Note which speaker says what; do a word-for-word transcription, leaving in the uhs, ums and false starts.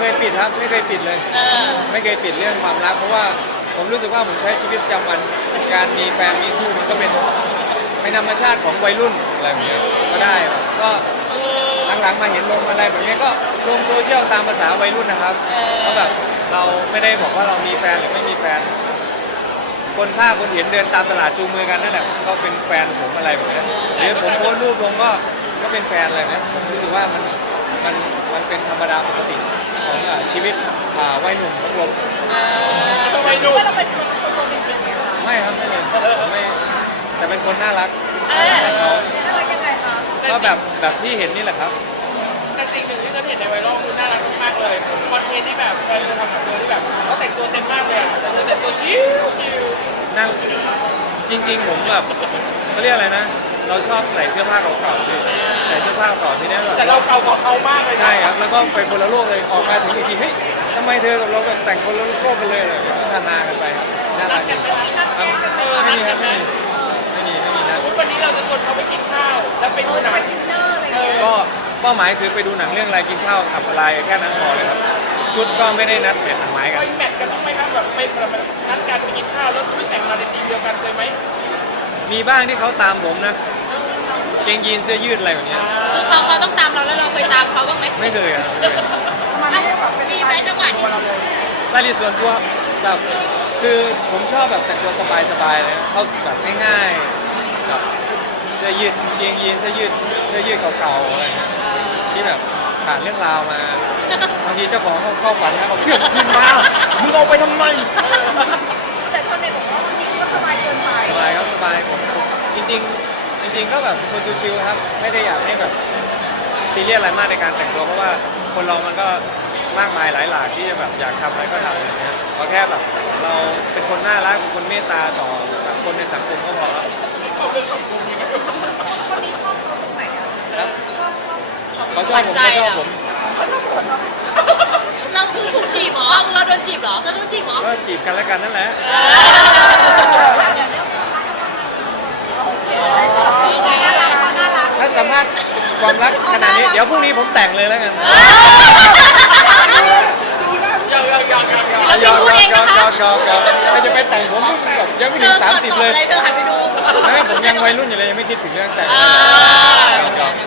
Speaker 1: ยปิดครับไม่เคยปิดเลย
Speaker 2: เออ
Speaker 1: ไม่เคยปิดเรื่องความรักเพราะว่าผมรู้สึกว่าผมใช้ชีวิตประจำวันการมีแฟนมีคู่มันก็เป็นเป็นธรรมชาติของวัยรุ่นอะไรแบบเนี้ยก็ได้ครับก็หลังๆมาเห็นลงอะไรแบบนี้ก็ลงโซเชียลตามภาษาวัยรุ่นนะครับเพราะแบบเราไม่ได้บอกว่าเรามีแฟนหรือไม่มีแฟน คนถ้าคนเห็นเดินตามตลาดจูงมือกันนั่นแหละก็เป็นแฟนผมอะไรแบบนี้หรือผมโพสต์รูปลงก็ก็เป็นแฟนอะไรเนี้ยผมรู้สึกว่ามันมันมันเป็นธรรมดาปกติของอ่ะชีวิตอ่าวัยหนุ่มของผม
Speaker 2: ทำไมดู
Speaker 3: ว่าเราเป็นคนคนโรแมนติกไหมคะ
Speaker 1: ไม่ครับไม่เลยไม่แต่เป็นคนน่ารัก
Speaker 2: เออ
Speaker 1: เขา
Speaker 3: น่ารักยังไงคะ
Speaker 1: ก็แบบแบบที่เห็นนี่แหละครับ
Speaker 2: แต่สิ่งหนึ่งที่ฉันเห็นในไวรัลคือน่ารักมากเลยคอนเทนต์ที่แบบแฟนเธอทำกับเธอที่แบบเขาแต่งตัวเต็มมากเลยอะแต่เธอแต่งตัวชิลชิล
Speaker 1: นั่งจริง ๆ ผมแบบเขาเรียกอะไรนะ เราชอบใส่เสื้อผ้าเก่าๆที่ใส่เสื้อผ้าเก่าๆที่นี่แบบ
Speaker 2: แต่เราเก่ากว่าเขามากเลยนะ
Speaker 1: ใช่ครับแล้วก็ไปคนละโลกเลยออกมาถึงอีกทีเฮ้ยทำไมเธอกับเราแบบแต่งคนละโลกกันเลยเลยพัฒนากันไปครับน่ารักดี
Speaker 3: มีนัดแกล้งกันไหม
Speaker 1: ไม่มีครับไม่มีไม่มีไม่มีนะ
Speaker 2: สมมติวันนี้เราจะชวนเขาไปกินข้าวแล้วไปดูหนั
Speaker 3: ไป
Speaker 2: ง
Speaker 3: ดินเนอร์อะไรอย่างเงี้ย
Speaker 1: ก็เป้าหมายคือไปดูหนังเรื่องอะไรกินข้าวกับอะไรแค่นั้นพอเลยครับชุดก็ไม่ได้นัดเป็นหนังไม้
Speaker 2: เค
Speaker 1: กัน
Speaker 2: ยแมทกันบ้างไหมครับแบบไปแบบนัดกันไปกินข้าวแล้วคุยแต่งมาในทีมเดียวกันเคยไหม
Speaker 1: มีบ้างที่เขาตามผมนะเกงยีนเสื้อยืดอะไรแบบเนี้ย
Speaker 4: คือเขาเขาต้องตามเราแล้วเราเคยตามเขาบ้างไหม
Speaker 1: ไม่เคยครับ
Speaker 3: มันไม่ได้แบบเป็น
Speaker 4: มีไหมจังหวะที่
Speaker 1: รายละเอียดส่วนตัวแบบคือผมชอบแบบแต่งตัวสบายๆเลยนะเขาแบบง่ายๆแบบเสื้อยืดเกงยีนเสื้อยืดเสื้อยืดเก่าๆอะไรเงี้ยที่แบบผ่านเรื่องราวมาบางทีเจ้าของเขาเข้าฝันนะเอาเสื้อคืนมามึงเอาไปทำไม
Speaker 3: แต่ชาวเน็ตบอกว่าบางทีก็สบายเกินไป
Speaker 1: สบายครับสบายผมผมจริงๆจริง ๆ ก็แบบคนชิวๆครับไม่ได้อยากให้แบบซีเรียสอะไรมากในการแต่งตัวเพราะว่าคนเรามันก็มากมายหลายหลากที่จะแบบอยากทำอะไรก็ทำอะไรเงี้ยเพราะแค่แบบเราเป็นคนน่ารักเป็นคนเมตตาต่อคนในสังคมก็พอแล้ว
Speaker 2: เขาเป็นสังคมยังไง
Speaker 3: คนนี้ชอบเขาตรงไหนอะ
Speaker 1: ครับ
Speaker 3: ชอบชอบชอบ
Speaker 1: เขาชอบผมเขาชอบผม
Speaker 3: เขาชอบคนชอบ
Speaker 4: เราคือถูกจีบเหรอเราโดนจีบเหรอเราโดนจีบเหรอ
Speaker 1: ก็จีบกันแล้วกันนั่นแหละ
Speaker 3: น่ารักเขาน่ารัก
Speaker 1: ถ้าสัมภาษณ์ความรักขนาดนี้เดี๋ยวพรุ่งนี้ผมแต่งเลยแล้วกัน
Speaker 2: ยังยังยังยังยัง
Speaker 4: ศิลปินพูดเองนะคะ
Speaker 1: ยอกยอกยอกใครจะไปแต่งผมเพิ่งแบบยังไม่ถึงสามสิบเลย
Speaker 4: เธอหันไปดู
Speaker 1: นะผมยังวัยรุ่นอยู่เลยยังไม่คิดถึงเรื่องแต่ง
Speaker 4: อ่า
Speaker 1: ยอกยอก